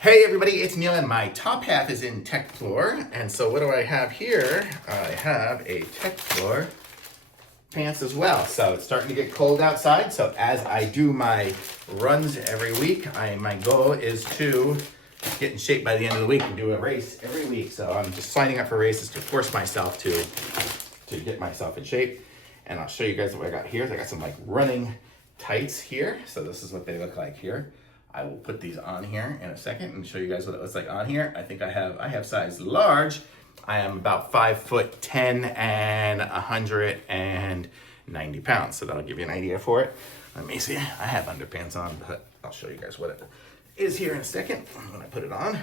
Hey everybody, it's Neil and my top half is in Tekplore. And so what do I have here? I have a Tekplore pants as well. So it's starting to get cold outside. So as I do my runs every week, my goal is to get in shape by the end of the week and do a race every week. So I'm just signing up for races to force myself to get myself in shape. And I'll show you guys what I got here. I got some like running tights here. So this is what they look like here. I will put these on here in a second and show you guys what it looks like on here. I think I have size large. I am about 5'10" and 190 pounds. So that'll give you an idea for it. Let me see. I have underpants on, but I'll show you guys what it is here in a second when I put it on.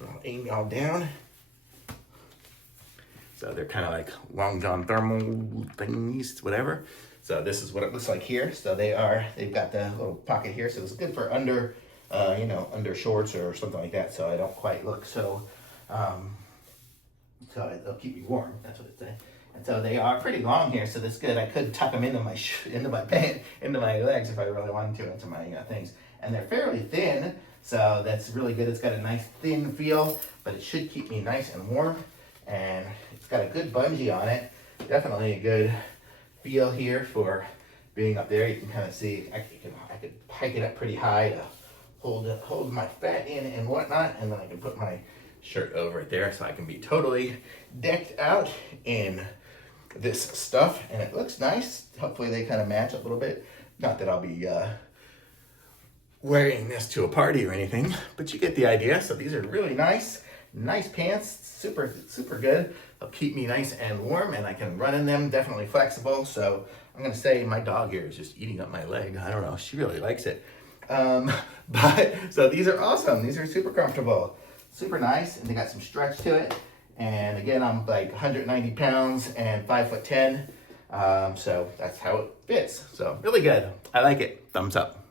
I'll aim y'all down. So they're kind of like long john thermal thingies, whatever. So this is what it looks like here. So they've got the little pocket here. So it's good for under shorts or something like that. So I don't quite look so they'll keep you warm. That's what it says. And so they are pretty long here. So that's good. I could tuck them into my legs if I really wanted to, into my things. And they're fairly thin. So that's really good. It's got a nice thin feel, but it should keep me nice and warm. And it's got a good bungee on it. Definitely a good feel here for being up there. You can kind of see I could hike it up pretty high to hold my fat in and whatnot, and then I can put my shirt over it there so I can be totally decked out in this stuff, and it looks nice. Hopefully they kind of match a little bit. Not that I'll be wearing this to a party or anything, but you get the idea. So these are really nice pants, super good. They'll keep me nice and warm, and I can run in them, definitely flexible. So I'm gonna say my dog here is just eating up my leg. I don't know, she really likes it. But so these are awesome. These are super comfortable, super nice, and they got some stretch to it. And again, I'm like 190 pounds and 5'10". So that's how it fits. So really good. I like it. Thumbs up.